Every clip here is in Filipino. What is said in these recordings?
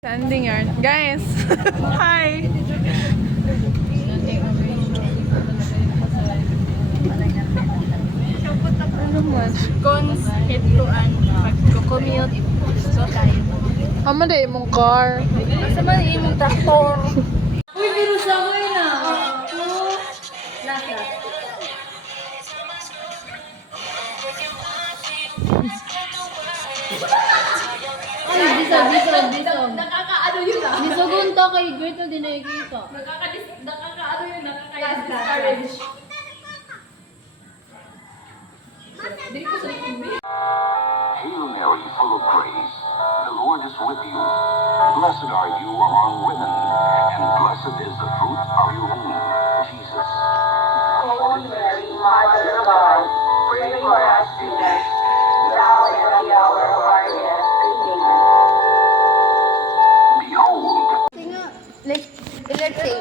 Standing yard. Guys! Hi! Ano man? Cons, head-to-an, pag-commute, so tayo. Hama day mong car. Asa man imong traktor? Uy, virus ako yun ah. Lasa. Ay, disog. Nakakaano yun ah. Disogon to kay Great na dinagay ko. Nakakaano yun, nakaka-discourage. Hail Mary, full of grace, the Lord is with you. Blessed are you among women, and blessed is the fruit of your womb, Jesus. Holy Mary, Mother of God, pray for us sinners, now and at the hour of our death. Amen. Behold, Like, let's say,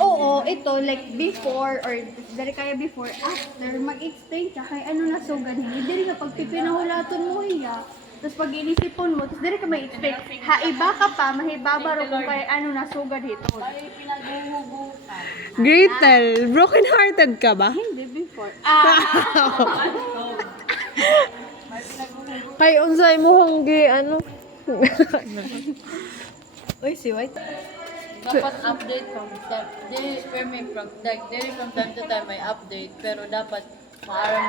oo, ito, like, before, or dari kaya before, after, mag-explain ka, kay ano na so ganhin, dili nga pagpipinahulaton mo hiya, tapos pag inisipon mo, tapos dili ka may expect, haiba ka pa, mahibabaro kung kay ano na so ganito. Gretel, broken hearted ka ba? Hindi, before. Kay unsay mo hanggi ano? Uy, si White. Dapat update from time. Dili from time to time may update, pero dapat maaram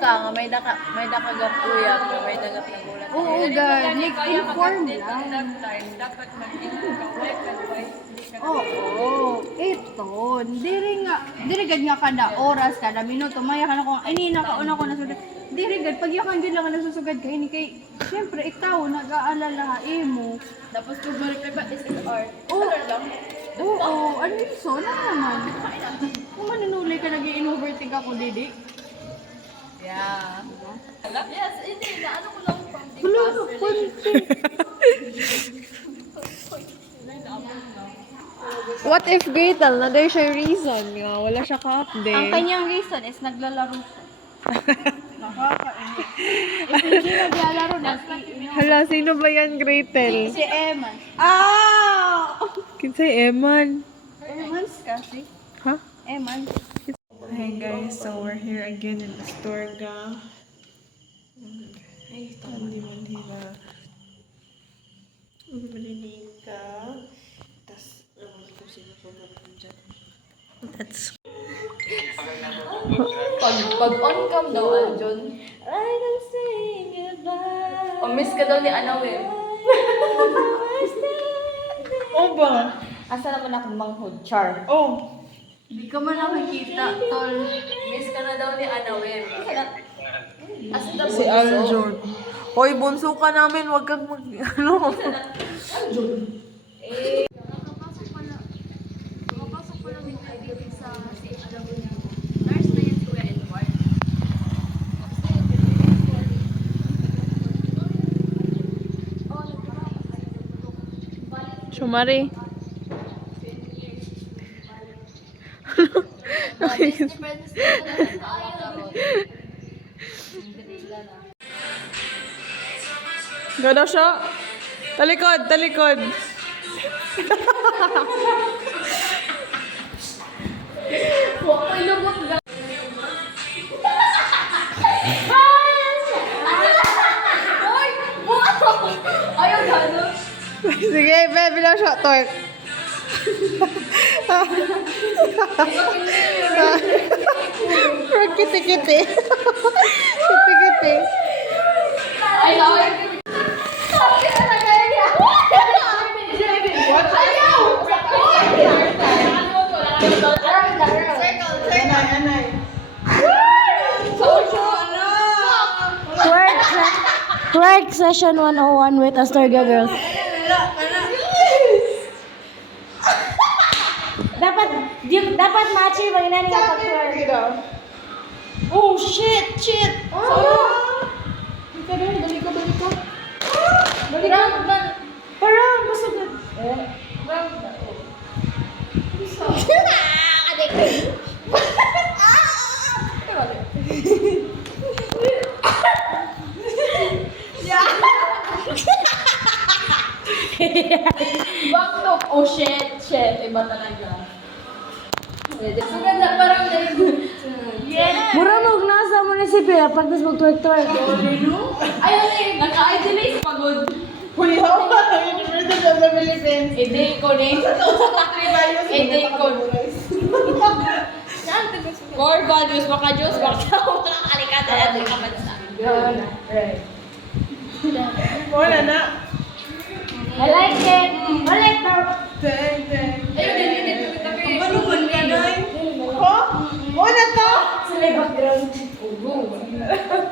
ka nga may nakagapuya, may dagat nagulat. Oo, God, like, inform lang. Dapat mag-inform ka, why advice. Oo, ito, diri gad nga kada oras, kada minuto, maya ka na kung, ay nakauna ko nasugad. Diri gad, pag yakan gid lang ka nasusugad ka, ini kay, siyempre, ikaw, nag-aalala, mo. Tapos kung verify ba, this is art. Oo, Color lang. oo, ano yun, so, na naman. Kung manunuli ka, nag-i-overthink ako, Didi. Yeah. Yes, hindi na ano ko lang from the Wala, past relationship. What if Gretel na day siya reason nga wala siya Ang ka-update? kanyang reason is naglalaro siya. Nakakainis. If hindi naglalaro, nag-iinom. Hala, sino ba yan, Gretel? Si Eman. Kinsay Eman? Emans kasi. Ha? Eman. Hi guys, so we're here again in Astorga. Ay, tandi man diba? Bumili ka. Tas, ewan ko sino po ba dyan. Let's Pag on cam daw, Aljon. I don't say goodbye. O miss ka daw ni Anawin. Oh ba? Asa naman akong manghod, Char? Oh! Hindi ka man nakikita, tol. Miss ka na daw ni Anawin. Asa daw Si Aljon. Hoy, bunso ka namin, wag kang mag... Ano? Nakapasok pala may kaibigan sa nurse na yan si Kuya Edward. Shumari. Gano'n siya? Talikod, talikod. Ayaw gano'n. Sige, baby lang siya. Torque. Kiti-kiti. Kiti-kiti. Ay, ay. Twerk session 101 with Astorga girls. dapat matchy ba ina nga pag-twerk. Oh shit. Dali ko. Parang busog na. Yeah. Backtalk. Oh shit. Iba talaga. So ganda parang Mura mo, nasa munisipyo, practice mag-twerk-twerk. ayun eh, naka-idolize pagod. Kuya, University of the Philippines. Ede ko ni. Ede ko. Core values, baka Diyos, baka kalikatan at kapansa. Right. Wala na. I like it. I like that. Ten. Ayun, din. Maluman ka na. Ko? Wala to. Sila yung background.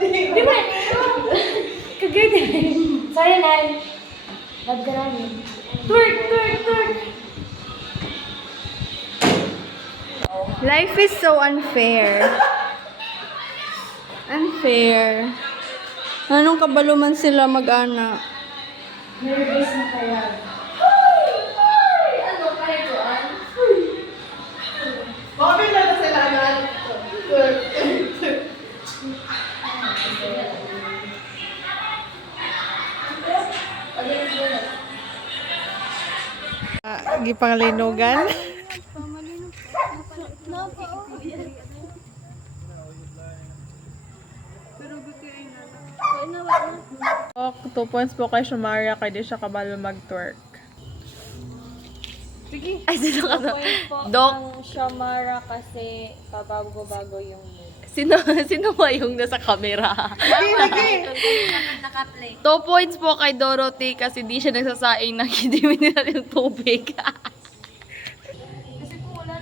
Di ba? Kagay Sorry, Nay. Love ka namin. Twerk. Life is so unfair. Unfair. Anong kabaluman sila mag-ana? Nervous na kaya. Ano, kahituan? Bakit na sila na? Gipangalinugan. Ok, 2 points po kay Shumaria kay di siya kabalo mag-twerk. Ay, sino ka to? Dok. Ang Shamara kasi pabago-bago yung mood. Sino ba yung nasa camera? Naka-play. 2 points po kay Dorothy kasi di siya nagsasaing na hindi nila yung tubig.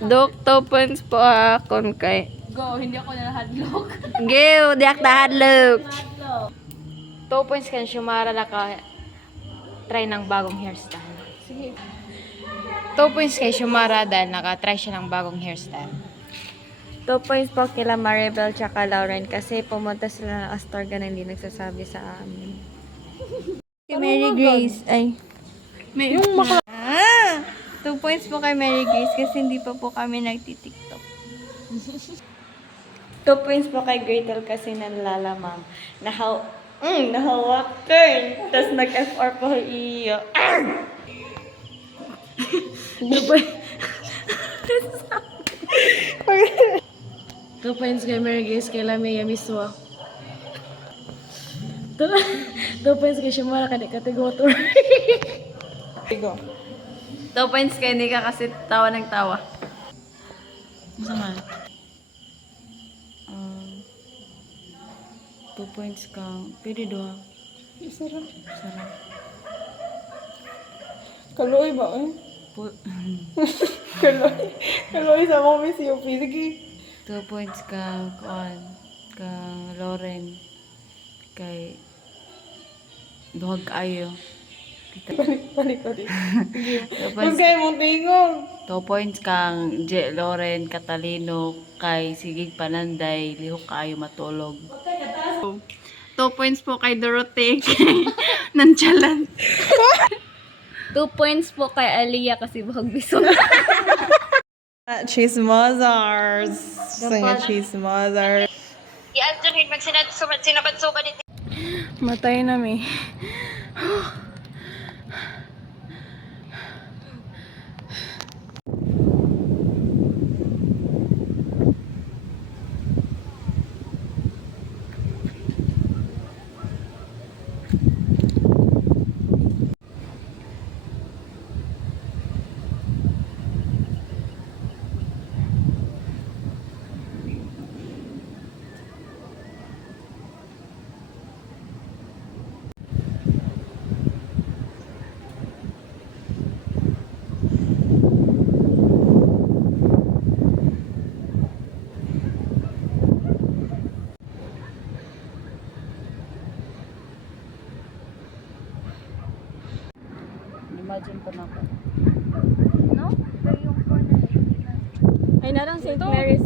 Dok, 2 points po akon kay... Go, hindi ako nalahadlok. Gil, diak tahadlok. 2 points kay Shumara naka-try ng bagong hairstyle. Sige. 2 points kay Shumara dahil naka-try siya ng bagong hairstyle. 2 points po kila Maribel tsaka Lauren kasi pumunta sila ng Astorga na hindi nagsasabi sa amin. Kay Mary Grace, ay. Yung maka... 2 points po kay Mary Grace kasi hindi pa po kami nagtitiktok. 2 points po kay Gretel kasi nanlalamang. Nahawakan. Tapos nag-FR po iyo. 2 points kay Mary Grace kay Lamia Miswa. 2 points kay Shumara kay Katigotor. 2 points kay Nika kasi tawa ng tawa. Masama. 2 points kang pwede doha. Sarap. Kaloy ba eh? Kaloy sa mga Miss UP. Sige. 2 points kang Lauren kay duhag ayo. Balik. Tapos, Kung kayo mong tingong. 2 points kang Lauren Catalino kay Sigig Pananday lihok kaayo matulog. 2 points po kay Dorothy. Nonchalant. 2 points po kay Aliyah kasi bahag bisog. Chismozars. Chismozars. Matay na mi. Imagine ko na ko. No? Ay, narang St. Mary's.